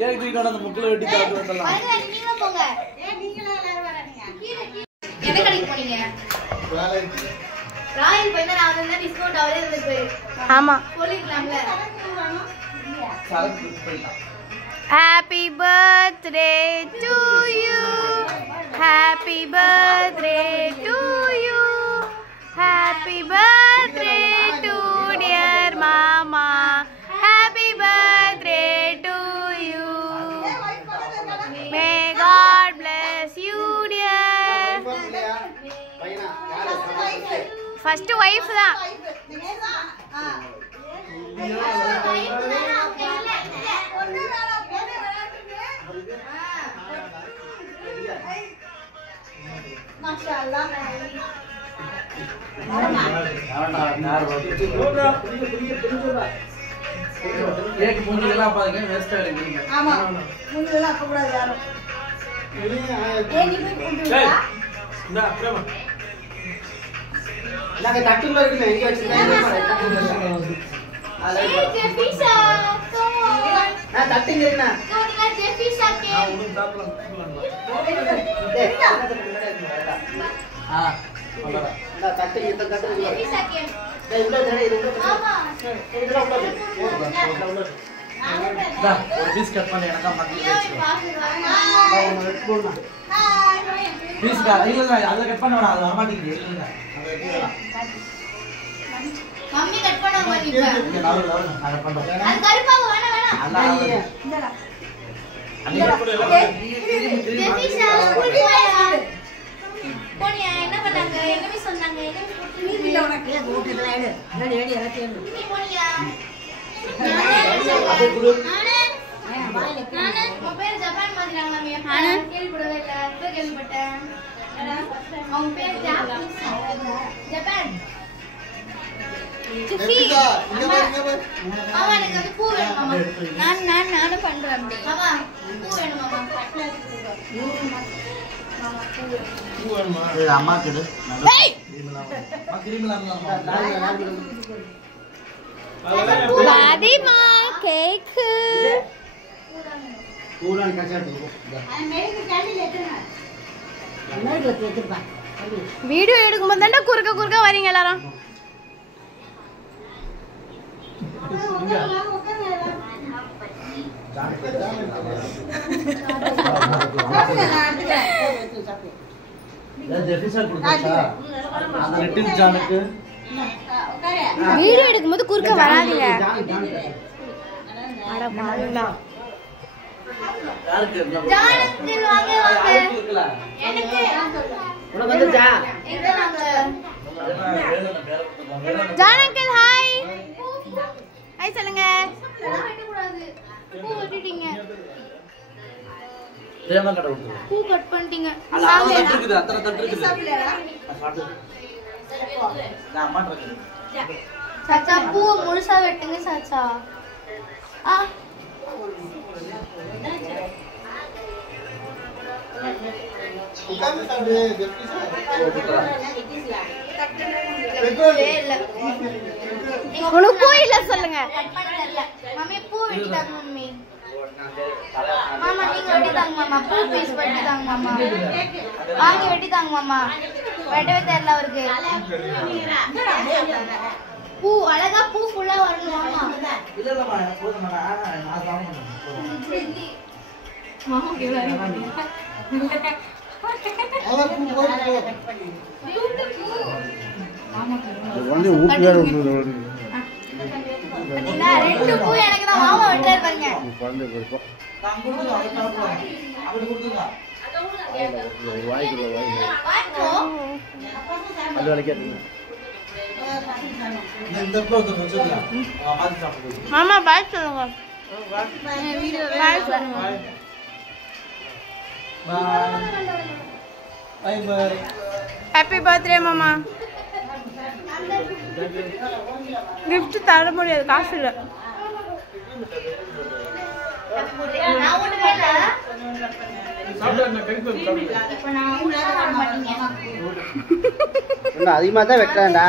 Cake தூக்கிட்டு அந்த முக்குல வெட்டி சாப்பிட்டு வந்துடலாம். நீங்களும் போங்க. நீங்களும் எல்லாரும் வராதீங்க. எந்த கடைக்கு போனீங்க? ராயல் போய் நான் வந்து டிஸ்கவுண்ட் அவரே இருந்துச்சு. ஆமா சொல்லிக்கலாம்ல. Happy birthday to you. Happy birthday to you. Happy birthday to dear mama. Happy birthday to you. May God bless you dear. First wife da. Mashallah. Cake மூஞ்சிலாம் பாருங்க வேஸ்டா இருக்கு. ஆமா மூஞ்சிலாம் அப்ப கூட யாரும். ஏய் நீ போய் கொண்டுடா. இந்த பிரேமா. நாங்க தட்டுல இருக்கு எங்க வச்சிருக்கோம். ஏய் ஜெஃபிஷா come on. நான் தட்டுங்க என்ன? கோடினா ஜெஃபிஷா கே. நான் உனக்கு சாப்பிடலாம். ஆ வந்தடா. நான் தட்டுங்க இந்த தட்டுல. ஜெஃபிஷா கே. இந்த தடை இது. ஆமா. இதெல்லாம் உள்ளது. டா ஒரு பீஸ் கட் பண்ணி எனக்கா மக்கள் வெச்சு. நான் வெட் போடுனா. பீஸ் இல்ல அத கட் பண்ண வேணாம். அது வர மாட்டேங்குது. இல்லங்க. அத வெட்டிடலாம். மம்மி கட் பண்ண மாட்டீங்க. இங்க நான் நான் பண்றேன். அது கருப்பாக வேணாம். இந்தடா. அன்னைக்கு கூட எல்லாம் ஜெஃபிஷா ஸ்கூல் போயா? போனியா என்ன பண்ணாங்க? என்னமே சொன்னாங்க. என்னமே கொடுத்து இல்ல உனக்கு கூட்டத்துல எடு. ரெடி ரெடி எல்லாத்தையும் எடு. நீ போனியா? அது குடு. நானே உன் பேர் ஜப்பான் மாதிரிங்களாமே. கேள்விப்படவே இல்ல. இப்ப கேள்விப்பட்டேன். அவன் பேர் ஜப்பான். ஜெஃபிஷா இங்க பாருங்க. மாமா எனக்கு வந்து பூ வேணும் மாமா. நானும் பண்றேன். மாமா பூ வேணும் மாமா. மாமா பூ வேணுமா? ஏய் அம்மா கிட்ட. ஏய் கிரீம்லாம் பாதிமா கேக் பூரான் கச்சாட்டு. அமெரிக்கா கேக்குப்பா. வீடியோ எடுக்கும்போது தான்டா குறுக்க வரீங்க எல்லாரும். ஜெஃபிஷா கொடுத்தா அந்த லிட்டில் ஜானுக்கு வீடியோ எடுக்கும்போது குறுக்க வராதீங்க. அட பாருடா. யாருக்கு ஜானுக்கு வாங்க வாங்க. இருக்குல எனக்கு உனக்கு வந்துச்சா? எங்க நாங்க வேணும் பேர கொடுத்தாங்க. ஜானுக்கு ஹாய். ஹாய் சொல்லுங்க. வெட்ட கூடாது. பூ வெட்டிட்டீங்க. தேவனா கட்ட கொடுத்து. பூ கட் பண்ணிட்டீங்க. அது அத்தனை தட்டு இருக்குது. அத்தனை தட்டு இருக்குது. சாப்பிடு. நான் அம்மா கிட்ட. சாச்சா பூ முழுசா வெட்டுங்க சாச்சா. ஆ உட்கார்ந்து சாப்பிடு ஜெஃபிஷா. உனக்கு பூ இல்ல சொல்லுங்க. கட் பண்ண தெரியல. மம்மி பூ வெட்டி தாங்க மம்மி. மாமா நீங்க வெட்டி தாங்க மாமா. பூ பீஸ் வெட்டி தாங்க மாமா. வாங்கி வெட்டி தாங்க மாமா. வெட்டவே தெரியல அவருக்கு. பூ அழகா பூ ஃபுல்லா வரணும் மாமா. இல்ல இல்லம்மா போதுமா நான் சாப்பிடுறேன். மாமா கேவலி பண்ணி. அவன் பூ போடு. வந்து ஊட்டி வேற வந்து பாத்தீங்களா ரெண்டு பூ எனக்கு தான் மாமா வெட்டாரு பாருங்க. குழந்தை கொடுப்போம். நான் கொடுங்க அவருக்கு சாப்பிடுவாங்க. அப்படி கொடுங்க. வாய்க்கு வாங்கோ. அது வளைக்காது. இந்த ப்ளவுஸ் வச்சுக்கலாம். மாத்தி சாப்பிடுங்க. மாமா பாய் சொல்லுங்க. வீடியோ பாய் சொல்லுங்க. Bye bye. ஹேப்பி பர்த்டே மாமா. gift தர முடியாது காசு இல்ல. நான் ஒண்ணு பண்ணல. சாப்பிடு நான் கை போய் சாப்பிடு. இப்போ நான் உள்ள வர மாட்டீங்க. அதிகமா தான் வெட்டறேன்டா.